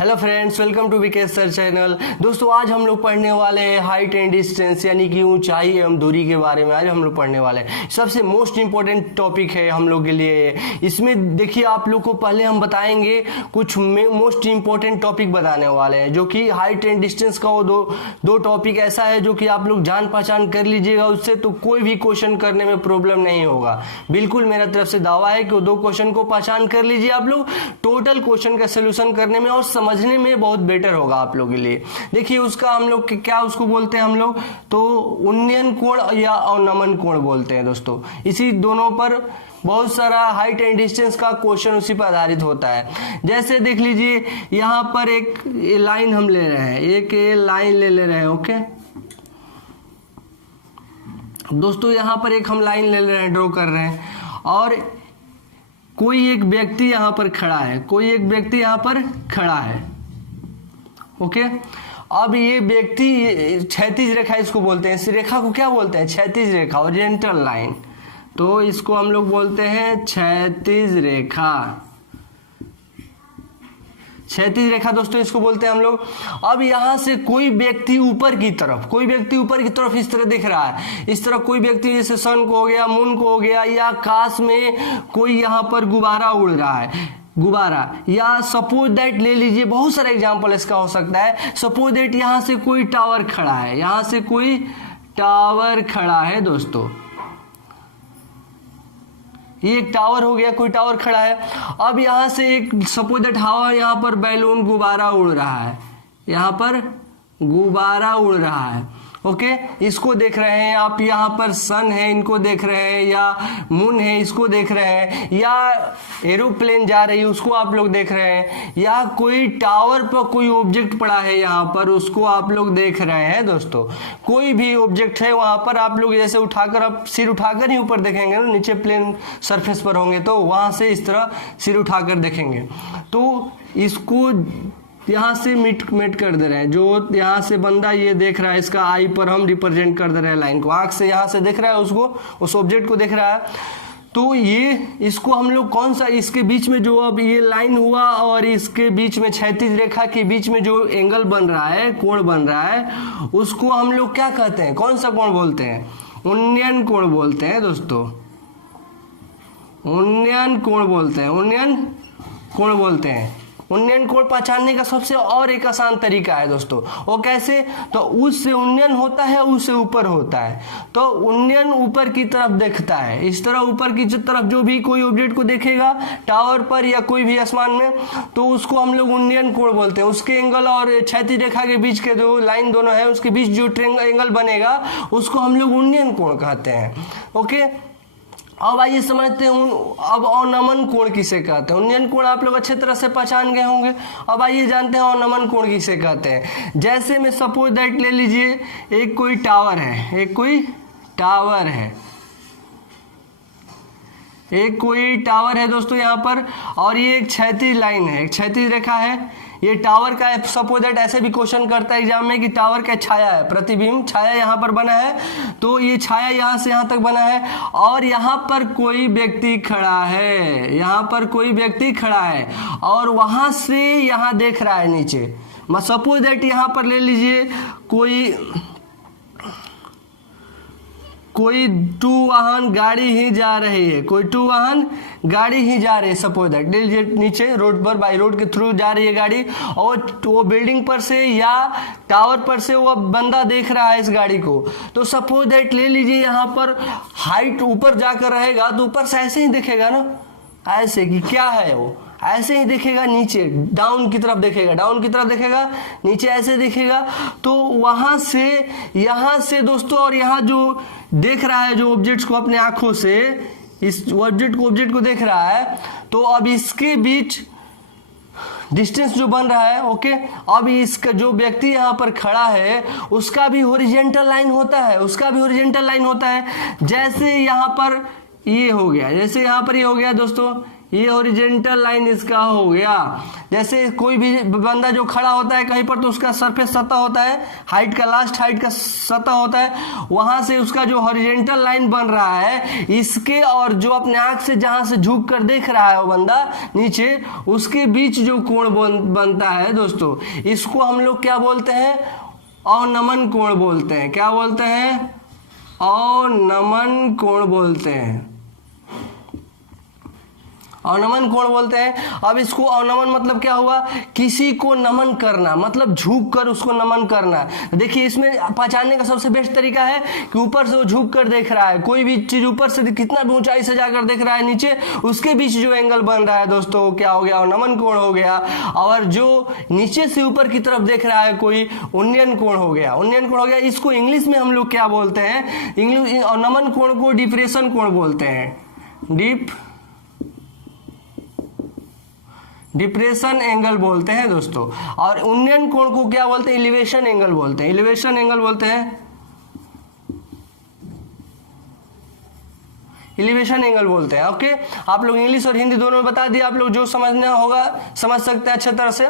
Hello friends, welcome to Vikesh sir channel. दोस्तों आज हम लोग पढ़ने वाले हैं हाइट एंड डिस्टेंस यानी कि ऊंचाई एवं दूरी के बारे में। आज हम लोग पढ़ने वाले हैं, सबसे मोस्ट इंपॉर्टेंट टॉपिक है हम लोग के लिए। इसमें देखिए आप लोग को पहले हम बताएंगे कुछ मोस्ट इंपॉर्टेंट टॉपिक बताने वाले हैं, जो कि हाइट एंड डिस्टेंस का वो दो टॉपिक ऐसा है जो कि आप लोग जान पहचान कर लीजिएगा, उससे तो कोई भी क्वेश्चन करने में प्रॉब्लम नहीं होगा। बिल्कुल मेरा तरफ से दावा है कि वो दो क्वेश्चन को पहचान कर लीजिए आप लोग, टोटल क्वेश्चन का सोल्यूशन करने में और समझने में बहुत बेटर होगा आप लोगों के लिए। देखिए उसका हम लोग क्या उसको बोलते हैं हम लोग, तो उन्नयन कोण या अवनमन कोण बोलते हैं दोस्तों। इसी दोनों पर बहुत सारा हाइट एंड डिस्टेंस का क्वेश्चन उसी पर आधारित होता है। जैसे देख लीजिए यहाँ पर एक लाइन हम ले रहे हैं, एक लाइन ले रहे हैं। ओके दोस्तों, यहाँ पर एक हम लाइन ले रहे हैं, ड्रॉ कर रहे हैं, और कोई एक व्यक्ति यहाँ पर खड़ा है, कोई एक व्यक्ति यहाँ पर खड़ा है। ओके अब ये व्यक्ति क्षैतिज रेखा इसको बोलते हैं, इस रेखा को क्या बोलते हैं? क्षैतिज रेखा, ओरिएंटल लाइन। तो इसको हम लोग बोलते हैं क्षैतिज रेखा। क्षैतिज रेखा दोस्तों इसको बोलते हैं हम लोग। अब यहां से कोई व्यक्ति ऊपर की तरफ इस तरह दिख रहा है, इस तरह कोई व्यक्ति जैसे सन को हो गया, मून को हो गया, या आकाश में कोई यहाँ पर गुब्बारा उड़ रहा है, गुब्बारा, या सपोज दैट ले लीजिए, बहुत सारा एग्जांपल इसका हो सकता है। सपोज दैट यहां से कोई टावर खड़ा है, यहां से कोई टावर खड़ा है दोस्तों, ये एक टावर हो गया, कोई टावर खड़ा है। अब यहां से एक सपोज दैट हवा, यहां पर बैलून गुब्बारा उड़ रहा है, यहां पर गुब्बारा उड़ रहा है। ओके इसको देख रहे हैं आप, यहाँ पर सन है इनको देख रहे हैं, या मून है इसको देख रहे हैं, या एरोप्लेन जा रही है उसको आप लोग देख रहे हैं, या कोई टावर पर कोई ऑब्जेक्ट पड़ा है यहाँ पर उसको आप लोग देख रहे हैं दोस्तों। कोई भी ऑब्जेक्ट है वहां पर आप लोग जैसे उठाकर, आप सिर उठाकर ही ऊपर देखेंगे ना, नीचे प्लेन सरफेस पर होंगे तो वहां से इस तरह सिर उठाकर देखेंगे, तो इसको यहाँ से मेट कर दे रहे हैं। जो यहाँ से बंदा ये देख रहा है, इसका आई पर हम रिप्रेजेंट कर दे रहे हैं लाइन को, आंख से यहाँ से देख रहा है उसको, उस ऑब्जेक्ट को देख रहा है। तो ये इसको हम लोग कौन सा, इसके बीच में जो अब ये लाइन हुआ और इसके बीच में क्षैतिज रेखा के बीच में जो एंगल बन रहा है, कोण बन रहा है, उसको हम लोग क्या कहते हैं, कौन सा कोण बोलते हैं? उन्नयन कोण बोलते हैं दोस्तों, उन्नयन कोण बोलते हैं, उन्नयन कोण बोलते हैं। उन्नयन कोण पहचानने का सबसे और एक आसान तरीका है दोस्तों, वो कैसे? तो उस से उन्नयन होता है, उससे ऊपर होता है, तो उन्नयन ऊपर की तरफ देखता है, इस तरह ऊपर की तरफ जो भी कोई ऑब्जेक्ट को देखेगा टावर पर या कोई भी आसमान में, तो उसको हम लोग उन्नयन कोण बोलते हैं। उसके एंगल और क्षैतिज रेखा के बीच के जो लाइन दोनों है उसके बीच जो एंगल बनेगा उसको हम लोग उन्नयन कोण कहते हैं। ओके अब आइए समझते हैं अब अवनमन कोण किसे कहते हैं। उन्नयन कोण आप लोग अच्छे तरह से पहचान गए होंगे। अब आइए जानते हैं अवनमन कोण किसे कहते हैं। जैसे मैं सपोज दैट ले लीजिए, एक कोई टावर है, एक कोई टावर है, एक कोई टावर है दोस्तों यहाँ पर, और ये एक क्षैतिज लाइन है, एक क्षैतिज रेखा है। ये टावर का सपोज दैट ऐसे भी क्वेश्चन करता है एग्जाम में कि टावर का छाया है, प्रतिबिंब छाया यहाँ पर बना है, तो ये छाया यहाँ से यहाँ तक बना है, और यहाँ पर कोई व्यक्ति खड़ा है, यहाँ पर कोई व्यक्ति खड़ा है, और वहां से यहाँ देख रहा है नीचे। सपोज दैट यहाँ पर ले लीजिए कोई टू वाहन गाड़ी ही जा रही है, कोई टू वाहन गाड़ी ही जा रही है, सपोज दैट ले लीजिए, नीचे रोड पर बाई रोड के थ्रू जा रही है गाड़ी, और वो बिल्डिंग पर से या टावर पर से वो बंदा देख रहा है इस गाड़ी को। तो सपोज दैट ले लीजिए यहाँ पर हाइट ऊपर जाकर रहेगा तो ऊपर से ऐसे ही दिखेगा ना, ऐसे कि क्या है वो, ऐसे ही दिखेगा, नीचे डाउन की तरफ देखेगा, डाउन की तरफ देखेगा, नीचे ऐसे दिखेगा। तो वहां से यहाँ से दोस्तों, और यहाँ जो देख रहा है जो ऑब्जेक्ट्स को अपने आंखों से, इस ऑब्जेक्ट को देख रहा है, तो अब इसके बीच डिस्टेंस जो बन रहा है। ओके अब इसका जो व्यक्ति यहाँ पर खड़ा है उसका भी हॉरिजॉन्टल लाइन होता है, उसका भी हॉरिजॉन्टल लाइन होता है। जैसे यहाँ पर ये हो गया, जैसे यहाँ पर ये हो गया दोस्तों, ये हॉरिजॉन्टल लाइन इसका हो गया। जैसे कोई भी बंदा जो खड़ा होता है कहीं पर तो उसका सरफेस सतह होता है, हाइट का लास्ट हाइट का सतह होता है, वहां से उसका जो हॉरिजॉन्टल लाइन बन रहा है इसके और जो अपने आंख से जहां से झुक कर देख रहा है वो बंदा नीचे, उसके बीच जो कोण बनता है दोस्तों, इसको हम लोग क्या बोलते हैं? अवनमन कोण बोलते हैं। क्या बोलते हैं? अवनमन कोण बोलते हैं। अवनमन कोण बोलते हैं। अब इसको अवनमन मतलब क्या हुआ? किसी को नमन करना, मतलब झुक कर उसको नमन करना। देखिए इसमें पहचानने का सबसे बेस्ट तरीका है कि ऊपर से वो झुक कर देख रहा है, कोई भी चीज ऊपर से कितना भी ऊंचाई से जाकर देख रहा है नीचे, उसके बीच जो एंगल बन रहा है दोस्तों क्या हो गया? अवनमन कोण हो गया। और जो नीचे से ऊपर की तरफ देख रहा है कोई, उन्नयन कोण हो गया। उन्नयन कोण हो गया। इसको इंग्लिश में हम लोग क्या बोलते हैं? इंग्लिश अवनमन कोण को डिप्रेशन कोण बोलते हैं। डिप्रेशन एंगल बोलते हैं दोस्तों। और उन्नयन कोण को क्या बोलते हैं? एलिवेशन एंगल बोलते हैं। एलिवेशन एंगल बोलते हैं, एलिवेशन एंगल बोलते हैं। ओके, आप लोग इंग्लिश और हिंदी दोनों में बता दिया, आप लोग जो समझना होगा समझ सकते हैं अच्छे तरह से।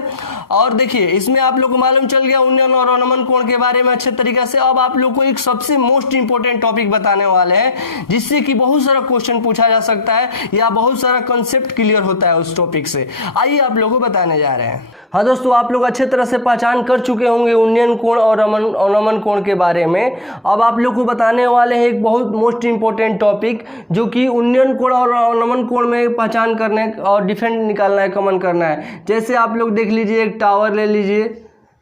और देखिए इसमें आप लोग को मालूम चल गया उन्नयन और अवनमन कोण के बारे में अच्छे तरीके से। अब आप लोग को एक सबसे मोस्ट इंपोर्टेंट टॉपिक बताने वाले हैं जिससे कि बहुत सारा क्वेश्चन पूछा जा सकता है या बहुत सारा कंसेप्ट क्लियर होता है उस टॉपिक से। आइए आप लोगों को बताने जा रहे हैं। हाँ दोस्तों, आप लोग अच्छे तरह से पहचान कर चुके होंगे उन्नयन कोण और अवनमन कोण के बारे में। अब आप लोग को बताने वाले हैं एक बहुत मोस्ट इंपोर्टेंट टॉपिक, जो कि उन्नयन कोण और अवनमन कोण में पहचान करने और डिफरेंस निकालना है, कॉमन करना है। जैसे आप लोग देख लीजिए, एक टावर ले लीजिए,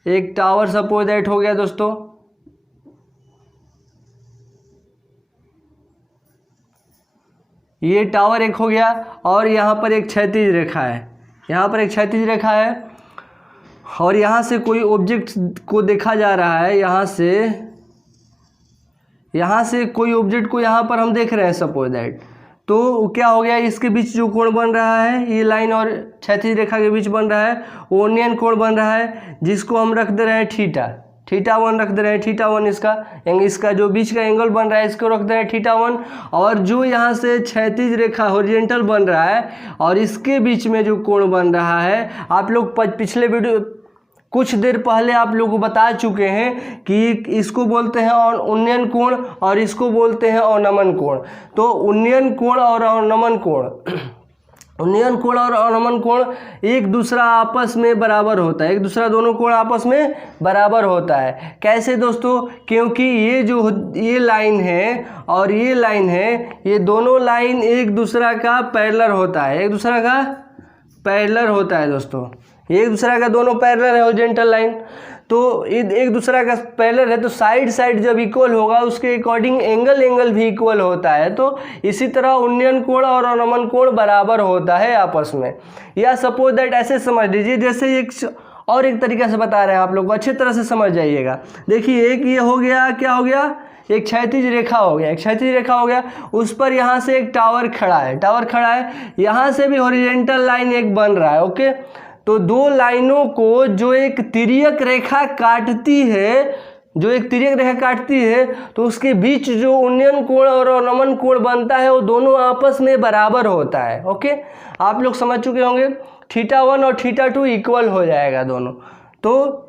एक टावर सपोज दैट हो गया दोस्तों। ये टावर एक हो गया और यहाँ पर एक क्षैतिज रेखा है, यहाँ पर एक क्षैतिज रेखा है और यहाँ से कोई ऑब्जेक्ट को देखा जा रहा है, यहाँ से कोई ऑब्जेक्ट को यहाँ पर हम देख रहे हैं सपोज दैट। तो क्या हो गया? इसके बीच जो कोण बन रहा है, ये लाइन और क्षैतिज रेखा के बीच बन रहा है, वो उन्नयन कोण बन रहा है, जिसको हम रख दे रहे हैं θ1 रख दे रहे हैं। θ1 इसका जो बीच का एंगल बन रहा है इसको रख दे रहे हैं θ1। और जो यहाँ से क्षैतिज रेखा हॉरिजॉन्टल बन रहा है और इसके बीच में जो कोण बन रहा है, आप लोग पिछले वीडियो कुछ देर पहले आप लोग को बता चुके हैं कि इसको बोलते हैं उन्नयन कोण और इसको बोलते हैं अवनमन कोण। तो उन्नयन कोण और अवनमन कोण, उन्नयन कोण और अवनमन कोण एक दूसरा आपस में बराबर होता है, एक दूसरा दोनों कोण आपस में बराबर होता है। कैसे दोस्तों? क्योंकि ये लाइन है और ये लाइन है, ये दोनों लाइन एक दूसरा का पैरेलल होता है, एक दूसरा का पैरेलल होता है दोस्तों। एक दूसरा का दोनों पैरेलल है हॉरिजॉन्टल लाइन, तो एक दूसरा का पैरेलल है तो साइड जब इक्वल होगा उसके अकॉर्डिंग एंगल भी इक्वल होता है। तो इसी तरह उन्नयन कोण और अवनमन कोण बराबर होता है आपस में। या सपोज दैट ऐसे समझ लीजिए, जैसे एक तरीके से बता रहे हैं, आप लोग को अच्छे तरह से समझ जाइएगा। देखिए एक ये हो गया, क्या हो गया? एक क्षैतिज रेखा हो गया, एक क्षैतिज रेखा हो गया, उस पर यहाँ से एक टावर खड़ा है, यहाँ से भी हॉरिजॉन्टल लाइन एक बन रहा है। ओके, तो दो लाइनों को जो एक तिर्यक रेखा काटती है, तो उसके बीच जो उन्नयन कोण और अवनमन कोण बनता है वो दोनों आपस में बराबर होता है। ओके, आप लोग समझ चुके होंगे। θ1 और θ2 इक्वल हो जाएगा दोनों, तो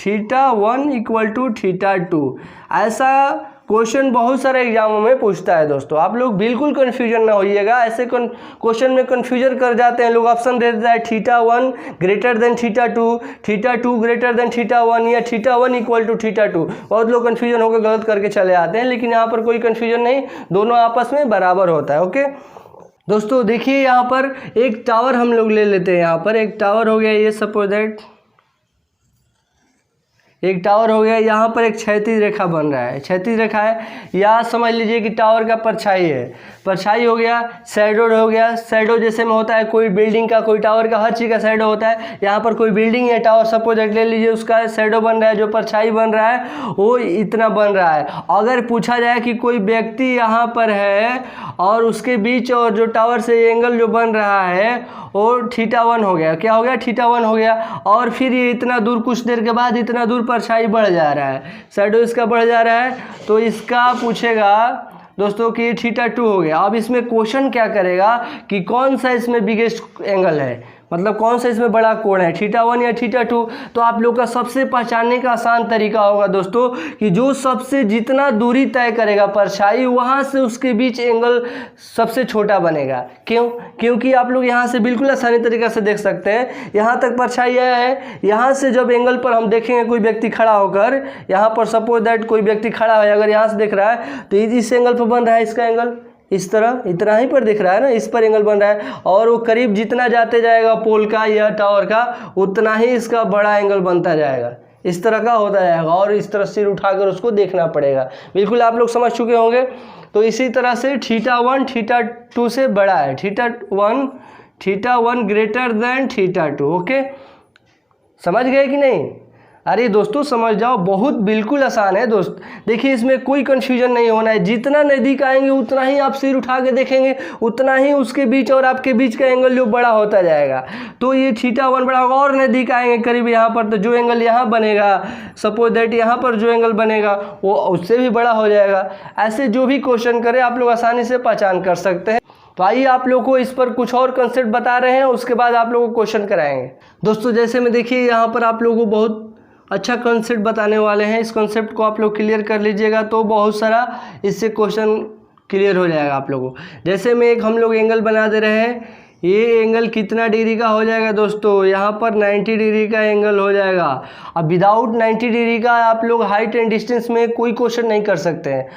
θ1 इक्वल टू θ2। ऐसा क्वेश्चन बहुत सारे एग्जामों में पूछता है दोस्तों, आप लोग बिल्कुल कन्फ्यूजन ना होइएगा। ऐसे क्वेश्चन में कन्फ्यूजन कर जाते हैं लोग, ऑप्शन दे देता है θ1 ग्रेटर देन θ2, θ2 ग्रेटर देन θ1 या θ1 इक्वल टू θ2। बहुत लोग कन्फ्यूजन होकर गलत करके चले आते हैं, लेकिन यहाँ पर कोई कन्फ्यूजन नहीं, दोनों आपस में बराबर होता है। ओके दोस्तों, देखिए यहाँ पर एक टावर हम लोग ले लेते हैं। यहाँ पर एक टावर हो गया, ये सपोज दैट एक टावर हो गया, यहाँ पर एक क्षैतिज रेखा बन रहा है, क्षैतिज रेखा है, या समझ लीजिए कि टावर का परछाई है, परछाई हो गया, शैडो हो गया। शैडो जैसे में होता है कोई बिल्डिंग का, कोई टावर का, हर चीज़ का शैडो होता है। यहाँ पर कोई बिल्डिंग है, टावर सपोज ले लीजिए, उसका शैडो बन रहा है, जो परछाई बन रहा है वो इतना बन रहा है। अगर पूछा जाए कि कोई व्यक्ति यहाँ पर है और उसके बीच और जो टावर से एंगल जो बन रहा है और θ1 हो गया, क्या हो गया? θ1 हो गया। और फिर ये इतना दूर, कुछ देर के बाद इतना दूर परछाई बढ़ जा रहा है, शैडो इसका बढ़ जा रहा है, तो इसका पूछेगा दोस्तों कि θ2 हो गया। अब इसमें क्वेश्चन क्या करेगा कि कौन सा इसमें बिगेस्ट एंगल है, मतलब कौन सा इसमें बड़ा कोण है, θ1 या θ2। तो आप लोग का सबसे पहचानने का आसान तरीका होगा दोस्तों कि जो सबसे जितना दूरी तय करेगा परछाई, वहाँ से उसके बीच एंगल सबसे छोटा बनेगा। क्यों? क्योंकि आप लोग यहाँ से बिल्कुल आसानी तरीके से देख सकते हैं, यहाँ तक परछाई आया है, यहाँ से जब एंगल पर हम देखेंगे कोई व्यक्ति खड़ा होकर, यहाँ पर सपोज दैट कोई व्यक्ति खड़ा है, अगर यहाँ से देख रहा है तो इस एंगल पर बन रहा है इसका एंगल, इस तरह इतना ही पर दिख रहा है ना, इस पर एंगल बन रहा है, और वो करीब जितना जाते जाएगा पोल का या टावर का, उतना ही इसका बड़ा एंगल बनता जाएगा, इस तरह का होता जाएगा, और इस तरह सिर उठाकर उसको देखना पड़ेगा। बिल्कुल आप लोग समझ चुके होंगे। तो इसी तरह से θ1 θ2 से बड़ा है, θ1 ग्रेटर देन θ2। ओके, समझ गए कि नहीं? अरे दोस्तों समझ जाओ, बहुत बिल्कुल आसान है दोस्त। देखिए इसमें कोई कन्फ्यूजन नहीं होना है, जितना नज़दीक आएंगे उतना ही आप सिर उठा के देखेंगे, उतना ही उसके बीच और आपके बीच का एंगल जो बड़ा होता जाएगा। तो ये θ1 बड़ा होगा, और नज़दीक आएंगे करीब यहाँ पर तो जो एंगल यहाँ बनेगा, सपोज दैट यहाँ पर जो एंगल बनेगा वो उससे भी बड़ा हो जाएगा। ऐसे जो भी क्वेश्चन करें आप लोग आसानी से पहचान कर सकते हैं। तो आइए आप लोगों को इस पर कुछ और कंसेप्ट बता रहे हैं, उसके बाद आप लोगों को क्वेश्चन कराएंगे। दोस्तों जैसे में देखिए यहाँ पर आप लोगों को बहुत अच्छा कॉन्सेप्ट बताने वाले हैं, इस कॉन्सेप्ट को आप लोग क्लियर कर लीजिएगा तो बहुत सारा इससे क्वेश्चन क्लियर हो जाएगा आप लोगों को। जैसे में एक हम लोग एंगल बना दे रहे हैं, ये एंगल कितना डिग्री का हो जाएगा दोस्तों, यहाँ पर 90 डिग्री का एंगल हो जाएगा। अब विदाउट 90 डिग्री का आप लोग हाइट एंड डिस्टेंस में कोई क्वेश्चन नहीं कर सकते हैं।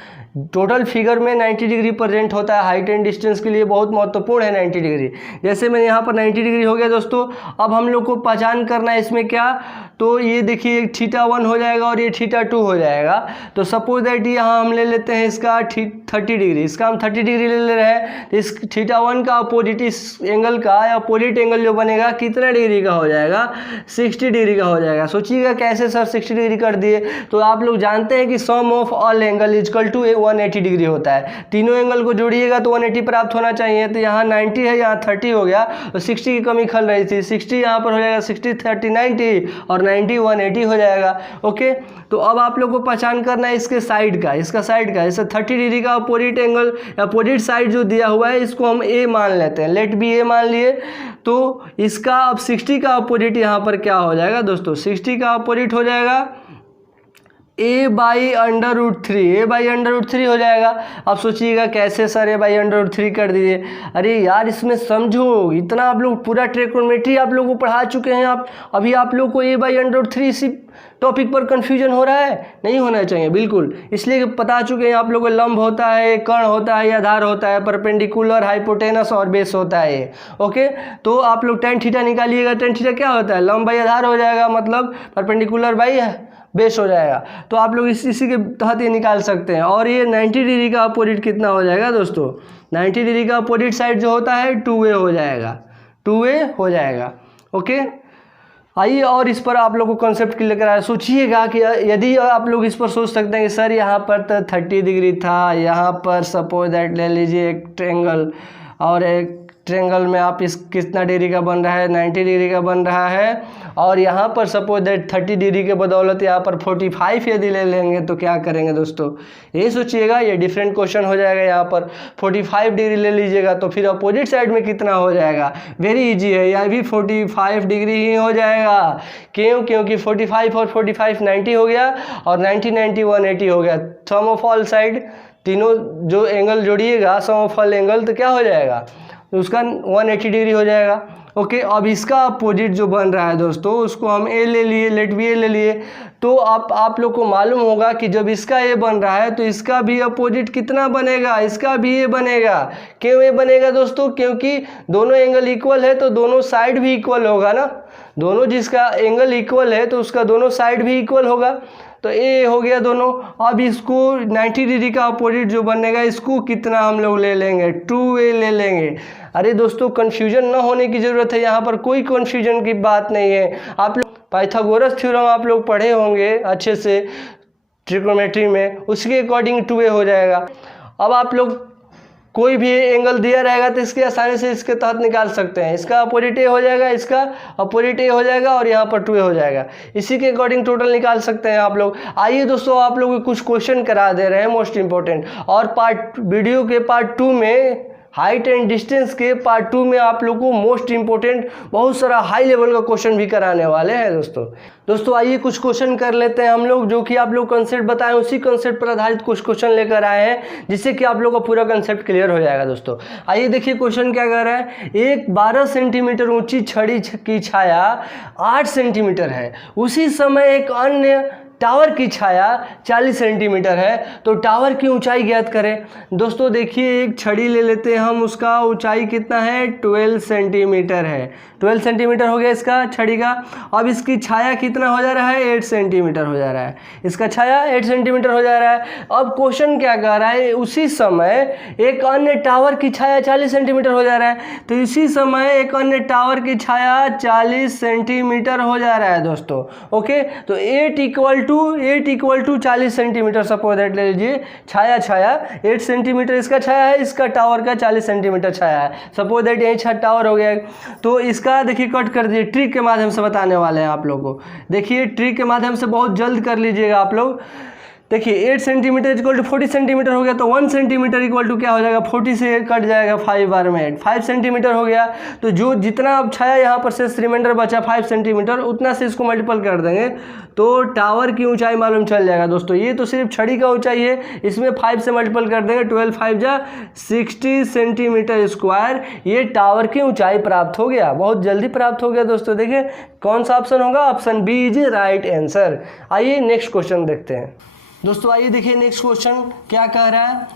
टोटल फिगर में 90 डिग्री प्रेजेंट होता है, हाइट एंड डिस्टेंस के लिए बहुत महत्वपूर्ण है 90 डिग्री। जैसे मैं यहाँ पर 90 डिग्री हो गया दोस्तों। अब हम लोग को पहचान करना है इसमें क्या, तो ये देखिए θ1 हो जाएगा और ये θ2 हो जाएगा। तो सपोज दैट यहाँ हम ले लेते हैं इसका 30 डिग्री, इसका हम 30 डिग्री ले रहे हैं। तो इस θ1 का अपोजिट इस एंगल का अपोजिट एंगल जो बनेगा कितना डिग्री का हो जाएगा, 60 डिग्री का हो जाएगा। सोचिएगा कैसे सर 60 डिग्री कर दिए, तो आप लोग जानते हैं कि sum of all angle equal to 180 degree होता है। तीनों एंगल को जोड़िएगा तो 180 प्राप्त होना चाहिए। तो यहाँ 90 है, यहाँ 30 हो गया, तो 60 की कमी खल रही थी, 60 यहाँ पर हो जाएगा 60 30 90 और 90 180 हो जाएगा। ओके, तो अब आप लोग को पहचान करना है इसके साइड का, इसका साइड का, जैसे 30 डिग्री का अपोजिट एंगल अपोजिट साइड जो दिया हुआ है इसको हम ए मान लेते हैं, लेट बी ए मान लिए। तो इसका अब 60 का अपोजिट यहाँ पर क्या हो जाएगा दोस्तों, 60 का अपोजिट हो जाएगा a/√3, a/√3 हो जाएगा। अब सोचिएगा कैसे सर a/√3 कर दीजिए। अरे यार इसमें समझो, इतना आप लोग पूरा ट्रिग्नोमेट्री आप लोगों को पढ़ा चुके हैं, आप अभी आप लोग को a/√3 इसी टॉपिक पर कंफ्यूजन हो रहा है, नहीं होना चाहिए बिल्कुल। इसलिए बता चुके हैं आप लोगों को लंब होता है, कर्ण होता है, आधार होता है, परपेंडिकुलर, हाइपोटेनस और बेस होता है ये। ओके, तो आप लोग tan थीटा निकालिएगा, tan थीटा क्या होता है, लंब बाई आधार हो जाएगा, मतलब परपेंडिकुलर बाई बेस हो जाएगा। तो आप लोग इसी के तहत ये निकाल सकते हैं। और ये 90 डिग्री का अपोजिट कितना हो जाएगा दोस्तों, 90 डिग्री का अपोजिट साइड जो होता है 2a हो जाएगा, 2a हो जाएगा। ओके, आइए और इस पर आप लोग को कॉन्सेप्ट क्लियर कराया। सोचिएगा कि यदि आप लोग इस पर सोच सकते हैं कि सर यहाँ पर तो 30 डिग्री था, यहाँ पर सपोज दैट ले लीजिए एक ट्रायंगल, और एक ट्रायंगल में आप इस कितना डिग्री का बन रहा है, 90 डिग्री का बन रहा है, और यहाँ पर सपोज दैट 30 डिग्री के बदौलत यहाँ पर 45 यदि ले लेंगे तो क्या करेंगे दोस्तों, ये सोचिएगा। ये डिफरेंट क्वेश्चन हो जाएगा। यहाँ पर 45 डिग्री ले लीजिएगा तो फिर अपोजिट साइड में कितना हो जाएगा, वेरी इजी है, यह भी 45 डिग्री ही हो जाएगा। क्यों? क्योंकि 45 और 45 90 हो गया, और 90 90 180 हो गया। सम ऑफ ऑल साइड, तीनों जो एंगल जोड़िएगा सम ऑफ ऑल एंगल, तो क्या हो जाएगा, उसका 180 डिग्री हो जाएगा। ओके, अब इसका अपोजिट जो बन रहा है दोस्तों उसको हम ए ले लिए, लेट बी ए ले लिए। तो आप लोग को मालूम होगा कि जब इसका ए बन रहा है तो इसका भी अपोजिट कितना बनेगा, इसका भी ए बनेगा। क्यों ए बनेगा दोस्तों, क्योंकि दोनों एंगल इक्वल है तो दोनों साइड भी इक्वल होगा ना, दोनों जिसका एंगल इक्वल है तो उसका दोनों साइड भी इक्वल होगा। तो ए हो गया दोनों। अब इसको 90 डिग्री का अपोजिट जो बनेगा इसको कितना हम लोग ले लेंगे, 2a ले लेंगे। अरे दोस्तों कन्फ्यूजन ना होने की ज़रूरत है, यहाँ पर कोई कन्फ्यूजन की बात नहीं है। आप लोग पाइथागोरस थ्योरम आप लोग पढ़े होंगे अच्छे से ट्रिग्नोमेट्री में, उसके अकॉर्डिंग 2a हो जाएगा। अब आप लोग कोई भी एंगल दिया रहेगा तो इसके आसानी से इसके तहत निकाल सकते हैं। इसका अपोजिट ए हो जाएगा, इसका अपोजिट ए हो जाएगा, और यहाँ पर 2a हो जाएगा। इसी के अकॉर्डिंग टोटल निकाल सकते हैं आप लोग। आइए दोस्तों आप लोग कुछ क्वेश्चन करा दे रहे हैं मोस्ट इंपॉर्टेंट, और वीडियो के पार्ट 2 में हाइट एंड डिस्टेंस के पार्ट 2 में आप लोग को मोस्ट इंपॉर्टेंट बहुत सारा हाई लेवल का क्वेश्चन भी कराने वाले हैं दोस्तों आइए कुछ क्वेश्चन कर लेते हैं हम लोग, जो कि आप लोग कंसेप्ट बताएं उसी कंसेप्ट पर आधारित कुछ क्वेश्चन लेकर आए हैं, जिससे कि आप लोग का पूरा कंसेप्ट क्लियर हो जाएगा दोस्तों। आइए देखिए क्वेश्चन क्या कर रहा है। एक 12 सेंटीमीटर ऊंची छड़ी की छाया 8 सेंटीमीटर है, उसी समय एक अन्य टावर की छाया 40 सेंटीमीटर है, तो टावर की ऊंचाई ज्ञात करें। दोस्तों देखिए एक छड़ी ले लेते हैं हम, उसका ऊंचाई कितना है 12 सेंटीमीटर है, 12 सेंटीमीटर हो गया इसका छड़ी का। अब इसकी छाया कितना हो जा रहा है 8 सेंटीमीटर हो जा रहा है, इसका छाया 8 सेंटीमीटर हो जा रहा है। अब क्वेश्चन क्या कह रहा है, उसी समय एक अन्य टावर की छाया 40 सेंटीमीटर हो जा रहा है, तो इसी समय एक अन्य टावर की छाया 40 सेंटीमीटर हो जा रहा है दोस्तों। ओके, तो 8 equal to 40 centimetre suppose that ले लीजिए, छाया 8 सेंटीमीटर इसका छाया है, इसका टावर का 40 सेंटीमीटर छाया है, सपोज दैट यही टावर हो गया। तो इसका देखिए कट कर दीजिए, ट्रिक के माध्यम से बताने वाले हैं आप लोगों को। देखिए ट्रिक के माध्यम से बहुत जल्द कर लीजिएगा आप लोग। देखिए 8 सेंटीमीटर इक्वल टू 40 सेंटीमीटर हो गया, तो 1 सेंटीमीटर इक्वल टू क्या हो जाएगा 40 से कट जाएगा 5 बार में 5 सेंटीमीटर हो गया। तो जो जितना अब छाया यहाँ पर से रिमाइंडर बचा 5 सेंटीमीटर, उतना से इसको मल्टीपल कर देंगे तो टावर की ऊंचाई मालूम चल जाएगा दोस्तों। ये तो सिर्फ छड़ी का ऊंचाई है, इसमें 5 से मल्टीपल कर देंगे, 12 5 जा 60 सेंटीमीटर स्क्वायर, ये टावर की ऊंचाई प्राप्त हो गया, बहुत जल्दी प्राप्त हो गया दोस्तों। देखिए कौन सा ऑप्शन होगा, option b is right answer. आइए नेक्स्ट क्वेश्चन देखते हैं दोस्तों। आइए देखिए नेक्स्ट क्वेश्चन क्या कह रहा है।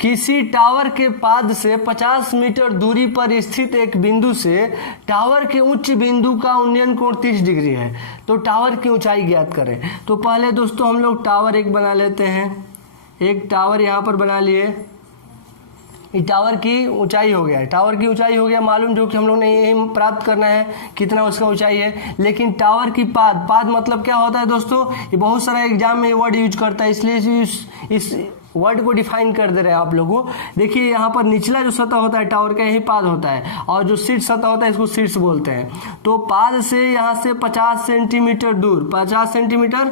किसी टावर के पाद से 50 मीटर दूरी पर स्थित एक बिंदु से टावर के उच्च बिंदु का उन्नयन कोण 30 डिग्री है, तो टावर की ऊंचाई ज्ञात करें। तो पहले दोस्तों हम लोग टावर एक बना लेते हैं, एक टावर यहाँ पर बना लिए, टावर की ऊंचाई हो गया, टावर की ऊंचाई हो गया मालूम, जो कि हम लोग ने यही प्राप्त करना है कितना उसका ऊंचाई है। लेकिन टावर की पाद मतलब क्या होता है दोस्तों, ये बहुत सारा एग्जाम में ये वर्ड यूज करता है, इसलिए इस वर्ड को डिफाइन कर दे रहे हैं आप लोगों। देखिए यहाँ पर निचला जो सतह होता है टावर का यही पाद होता है, और जो शीर्ष सतह होता है इसको शीर्ष बोलते हैं। तो पाद से यहाँ से 50 सेंटीमीटर दूर, 50 सेंटीमीटर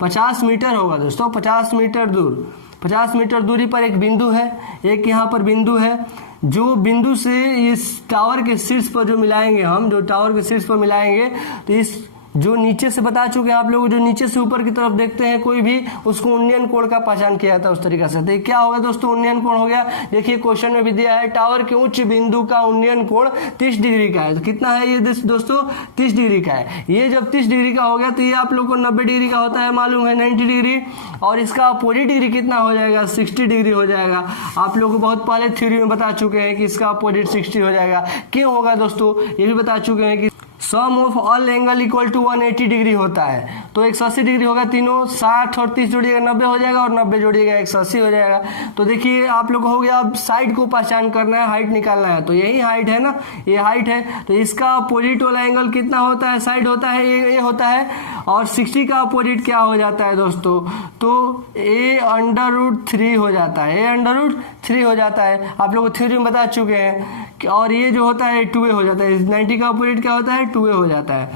50 मीटर होगा दोस्तों, 50 मीटर दूर, 50 मीटर दूरी पर एक बिंदु है, एक यहाँ पर बिंदु है, जो बिंदु से इस टावर के शीर्ष पर जो मिलाएंगे हम, जो टावर के शीर्ष पर मिलाएंगे, तो इस जो नीचे से बता चुके हैं आप लोग, जो नीचे से ऊपर की तरफ देखते हैं कोई भी, उसको उन्नयन कोण का पहचान किया जाता है उस तरीके से। तो क्या होगा दोस्तों, उन्नयन कोण हो गया। देखिए क्वेश्चन में भी दिया है टावर के उच्च बिंदु का उन्नयन कोण 30 डिग्री का है, तो कितना है ये दोस्तों 30 डिग्री का है। ये जब 30 डिग्री का हो गया तो ये आप लोग को 90 डिग्री का होता है मालूम है, 90 डिग्री, और इसका अपोजिट डिग्री कितना हो जाएगा 60 डिग्री हो जाएगा। आप लोग को बहुत पहले थ्योरी में बता चुके हैं कि इसका अपोजिट 60 हो जाएगा। क्यों होगा दोस्तों, ये भी बता चुके हैं कि sum of all angle equal to 180 degree होता है, तो 180 डिग्री होगा, तीनों 60 और 30 जोड़िएगा 90 हो जाएगा, और 90 जोड़िएगा 180 हो जाएगा। तो देखिए आप लोग हो गया, अब साइड को पहचान करना है, हाइट निकालना है, तो यही हाइट है ना, ये हाइट है, तो इसका अपोजिट वाला एंगल कितना होता है, साइड होता है ये होता है, और 60 का अपोजिट क्या हो जाता है दोस्तों, तो a√3 हो जाता है, a√3 हो जाता है। आप लोग थ्योरी में बता चुके हैं, और ये जो होता है 2a हो जाता है, 90 का अपोजिट क्या होता है 2a हो जाता है।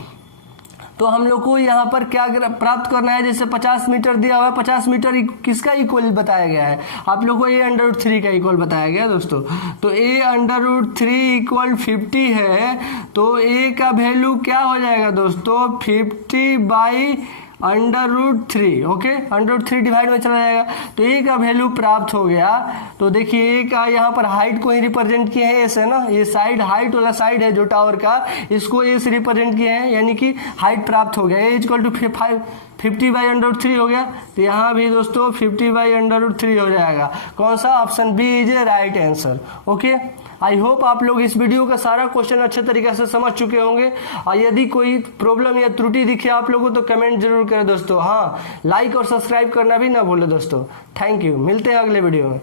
तो हम लोग को यहाँ पर क्या प्राप्त करना है, जैसे 50 मीटर दिया हुआ है, 50 मीटर किसका इक्वल बताया गया है, आप लोग को a√3 का इक्वल बताया गया दोस्तों। तो a√3 इक्वल 50 है, तो a का वैल्यू क्या हो जाएगा दोस्तों 50/√3, ओके, √3 डिवाइड में चला जाएगा, तो a का वैल्यू प्राप्त हो गया। तो देखिए a का यहाँ पर हाइट को ही रिप्रेजेंट किए हैं, ऐसे ना, ये साइड हाइट वाला साइड है जो टावर का, इसको a से रिप्रेजेंट किए हैं, यानी कि हाइट प्राप्त हो गया, a इक्वल टू 50/√3 हो गया। तो यहाँ भी दोस्तों 50/√3 हो जाएगा। कौन सा, option b is a right answer. Okay, I hope आप लोग इस वीडियो का सारा क्वेश्चन अच्छे तरीके से समझ चुके होंगे, और यदि कोई प्रॉब्लम या त्रुटि दिखे आप लोगों तो कमेंट जरूर करें दोस्तों। हाँ, लाइक और सब्सक्राइब करना भी ना भूलें दोस्तों। थैंक यू, मिलते हैं अगले वीडियो में।